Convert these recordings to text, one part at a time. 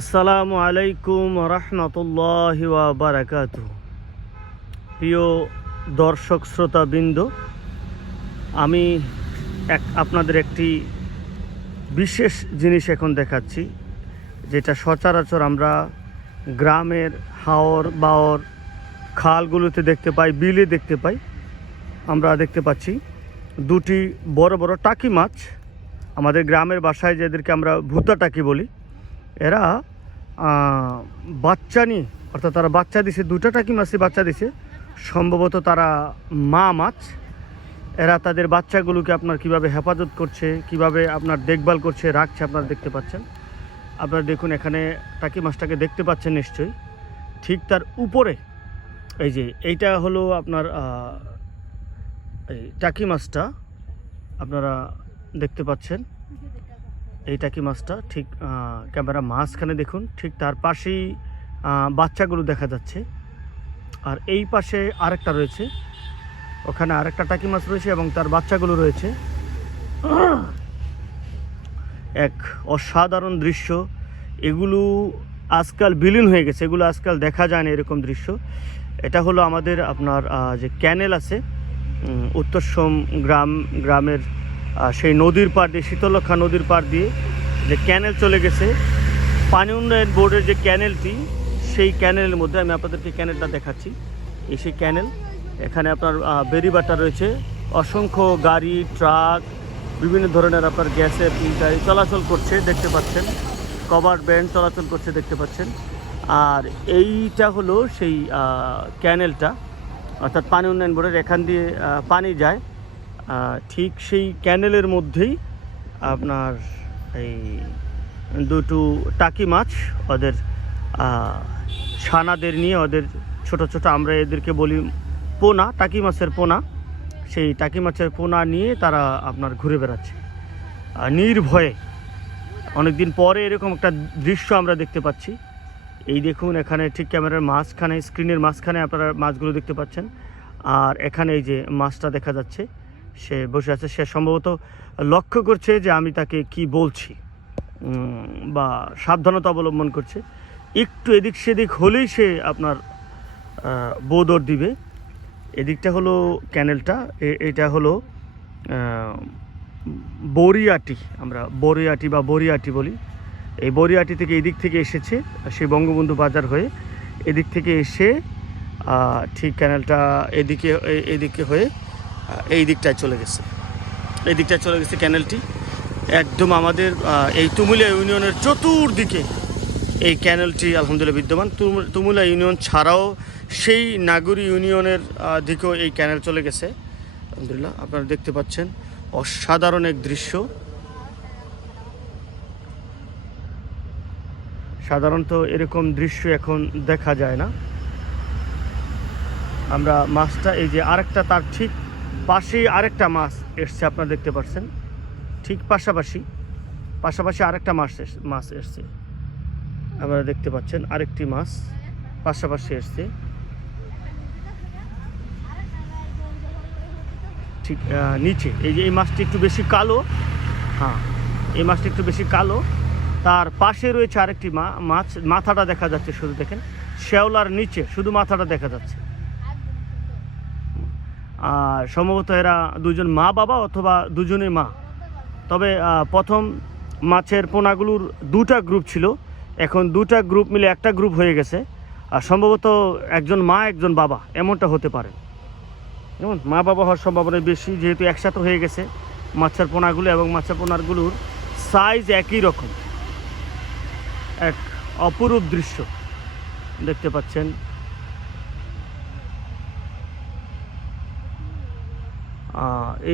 আসসালামু আলাইকুম রহমতুল্লাহ বারাকাতু প্রিয় দর্শক শ্রোতাবৃন্দ, আমি এক, আপনাদের একটি বিশেষ জিনিস এখন দেখাচ্ছি, যেটা সচরাচর আমরা গ্রামের হাওর বাওর খালগুলোতে দেখতে পাই, বিলে দেখতে পাই। আমরা দেখতে পাচ্ছি দুটি বড় বড় টাকি মাছ। আমাদের গ্রামের বাসায় যেদেরকে আমরা ভূতা টাকি বলি এরা বাচ্চা নিয়ে, অর্থাৎ তারা বাচ্চা দিছে দুটা টাকি মাছই বাচ্চা দিছে। সম্ভবত তারা মা মাছ। এরা তাদের বাচ্চাগুলোকে আপনার কীভাবে হেফাজত করছে, কীভাবে আপনার দেখভাল করছে, রাখছে, আপনারা দেখতে পাচ্ছেন। আপনারা দেখুন এখানে টাকি মাছটাকে দেখতে পাচ্ছেন নিশ্চয়ই। ঠিক তার উপরে, এই যে, এইটা হলো আপনার এই টাকি মাছটা, আপনারা দেখতে পাচ্ছেন। এই টাকি মাছটা? ঠিক ক্যামেরা মাঝখানে দেখুন, ঠিক তার পাশেই বাচ্চাগুলো দেখা যাচ্ছে। আর এই পাশে আরেকটা রয়েছে। ওখানে আরেকটা টাকি মাছ রয়েছে এবং তার বাচ্চাগুলো রয়েছে। এক অসাধারণ দৃশ্য। এগুলো আজকাল বিলীন হয়ে গেছে, এগুলো আজকাল দেখা যায় না এরকম দৃশ্য। এটা হলো আমাদের আপনার যে ক্যানেল আছে উত্তরসোম গ্রাম, গ্রামের সেই নদীর পাড় দিয়ে শীতলক্ষা নদীর পাড় দিয়ে যে ক্যানেল চলে গেছে। পানি উন্নয়ন বোর্ডের যে ক্যানেলটি সেই ক্যানেলের মধ্যে আমি আপনাদেরকে ক্যানেলটা দেখাচ্ছি। এই সেই ক্যানেল এখানে আপনার বেরিবাটা রয়েছে। অসংখ্য গাড়ি, ট্রাক, বিভিন্ন ধরনের আপনার গ্যাসের গাড়ি চলাচল করছে, দেখতে পাচ্ছেন। কভার ব্যান্ড চলাচল করছে, দেখতে পাচ্ছেন। আর এইটা হলো সেই ক্যানেলটা অর্থাৎ পানি উন্নয়ন বোর্ডের এখান দিয়ে পানি যায়। ঠিক সেই ক্যানেলের মধ্যেই আপনার এই দুটো টাকি মাছ ওদের ছানাদের নিয়ে ওদের ছোট ছোট আমরা এদেরকে বলি পোনা, টাকি মাছের পোনা। সেই টাকি মাছের পোনা নিয়ে তারা আপনার ঘুরে বেড়াচ্ছে। নির্ভয়ে অনেকদিন পরে এরকম একটা দৃশ্য আমরা দেখতে পাচ্ছি। এই দেখুন এখানে ঠিক ক্যামেরার মাঝখানে, স্ক্রিনের মাঝখানে আপনারা মাছগুলো দেখতে পাচ্ছেন। আর এখানে এই যে মাছটা দেখা যাচ্ছে সে বসে আছে, সে সম্ভবত লক্ষ্য করছে যে আমি তাকে কি বলছি বা সাবধানতা অবলম্বন করছে। একটু এদিক সেদিক হলেই সে আপনার বোদর দিবে। এদিকটা হলো ক্যানেলটা এটা হলো বরিয়াটি, আমরা বরিয়াটি বা বরিয়াটি বলি। এই বরিয়াটি থেকে এদিক থেকে এসেছে সে বঙ্গবন্ধু বাজার হয়ে এদিক থেকে এসে ঠিক ক্যানেলটা এদিকে এদিকে হয়ে এই দিকটায় চলে গেছে। এই দিকটায় চলে গেছে ক্যানেলটি একদম আমাদের এই তুমুলিয়া ইউনিয়নের চতুর্দিকে এই ক্যানেলটি আলহামদুলিল্লাহ বিদ্যমান। তুমু- তুমুলিয়া ইউনিয়ন ছাড়াও সেই নাগরী ইউনিয়নের দিকেও এই ক্যানেল চলে গেছে। আলহামদুলিল্লাহ, আপনারা দেখতে পাচ্ছেন অসাধারণ এক দৃশ্য। সাধারণত এরকম দৃশ্য এখন দেখা যায় না। আমরা মাছটা, এই যে আরেকটা তার ঠিক পাশেই আরেকটা মাছ এসছে, আপনারা দেখতে পাচ্ছেন। ঠিক পাশাপাশি পাশাপাশি আরেকটা মাছ মাছ এসছে। আপনারা দেখতে পাচ্ছেন, আরেকটি মাছ পাশাপাশি এসছে। ঠিক নিচে, এই যে এই মাছটি একটু বেশি কালো হ্যাঁ এই মাছটি একটু বেশি কালো। তার পাশে রয়েছে আরেকটি মাছ, মাথাটা দেখা যাচ্ছে শুধু দেখেন শ্যাওলার নিচে, শুধু মাথাটা দেখা যাচ্ছে। সম্ভবত এরা দুজন মা বাবা অথবা দুজনে মা। তবে প্রথম মাছের পোনাগুলোর দুটা গ্রুপ ছিল। এখন দুটা গ্রুপ মিলে একটা গ্রুপ হয়ে গেছে। আর সম্ভবত একজন মা, একজন বাবা, এমনটা হতে পারে। যেমন মা বাবা হওয়ার সম্ভাবনা বেশি, যেহেতু একসাথে হয়ে গেছে মাছের পোনাগুলো এবং মাছের পোনাগুলোর সাইজ একই রকম। এক অপরূপ দৃশ্য দেখতে পাচ্ছেন।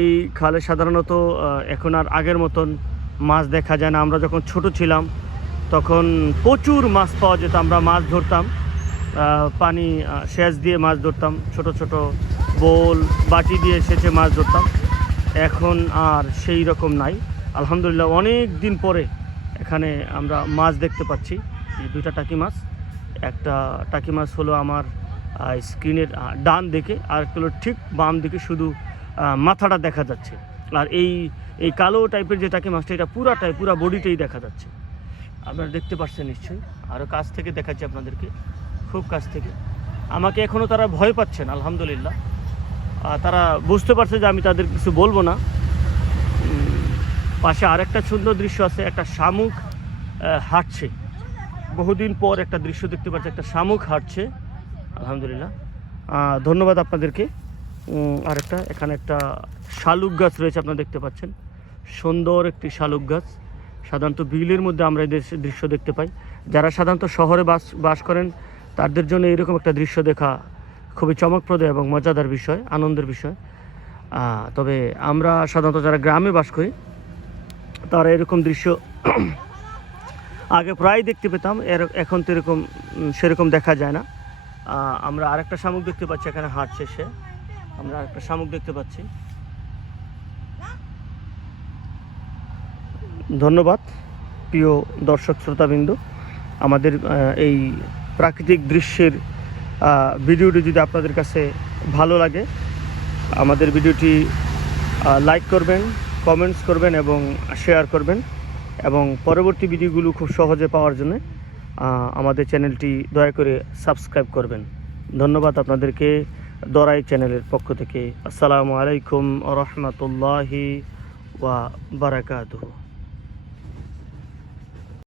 এই খালে সাধারণত এখন আর আগের মতন মাছ দেখা যায় না। আমরা যখন ছোট ছিলাম, তখন প্রচুর মাছ পাওয়া যেত। আমরা মাছ ধরতাম পানি সেচ দিয়ে মাছ ধরতাম। ছোট ছোট বোল, বাটি দিয়ে সেচে মাছ ধরতাম। এখন আর সেই রকম নাই। আলহামদুলিল্লাহ, অনেক দিন পরে এখানে আমরা মাছ দেখতে পাচ্ছি। দুইটা টাকি মাছ। একটা টাকি মাছ হলো আমার স্ক্রিনের ডান দিকে। আর একটা হলো ঠিক বাম দিকে। শুধু মাথাটা দেখা যাচ্ছে। আর এই এই কালো টাইপের যে টাকি মাছটা, এটা পুরাটাই পুরা বডিটাই দেখা যাচ্ছে। আপনারা দেখতে পাচ্ছেন নিশ্চয়ই। আরও কাছ থেকে দেখাচ্ছি আপনাদেরকে। খুব কাছ থেকে। আমাকে এখনও তারা ভয় পাচ্ছেন আলহামদুলিল্লাহ। তারা বুঝতে পারছে যে আমি তাদের কিছু বলব না। পাশে আরেকটা সুন্দর দৃশ্য আছে, একটা শামুক হাঁটছে। বহুদিন পর একটা দৃশ্য দেখতে পাচ্ছি, একটা শামুক হাঁটছে। আলহামদুলিল্লাহ। ধন্যবাদ আপনাদেরকে। আরেকটা, এখানে একটা শালুক গাছ রয়েছে, আপনারা দেখতে পাচ্ছেন। সুন্দর একটি শালুক গাছ। সাধারণত বিলের মধ্যে আমরা এই দেশ- দৃশ্য দেখতে পাই। যারা সাধারণত শহরে বাস বাস করেন, তাদের জন্য এরকম একটা দৃশ্য দেখা খুবই চমকপ্রদ এবং মজাদার বিষয়, আনন্দের বিষয়। তবে আমরা সাধারণত যারা গ্রামে বাস করি, তারা এরকম দৃশ্য আগে প্রায় দেখতে পেতাম। এর এখন তো এরকম সেরকম দেখা যায় না। আমরা আরেকটা শামুক দেখতে পাচ্ছি, এখানে হাঁটছে সে আমরা একটা শামুক দেখতে পাচ্ছি। ধন্যবাদ, প্রিয় দর্শক শ্রোতাবিন্দু। আমাদের এই প্রাকৃতিক দৃশ্যের ভিডিওটি যদি আপনাদের কাছে ভালো লাগে, আমাদের ভিডিওটি লাইক করবেন কমেন্টস করবেন এবং শেয়ার করবেন। এবং পরবর্তী ভিডিওগুলো খুব সহজে পাওয়ার জন্য আমাদের চ্যানেলটি দয়া করে সাবস্ক্রাইব করবেন। ধন্যবাদ আপনাদেরকে। দরাই চ্যানেলের পক্ষ থেকে আসসালামু আলাইকুম রহমতুল্লাহি ওয়া বারাকাতুহু।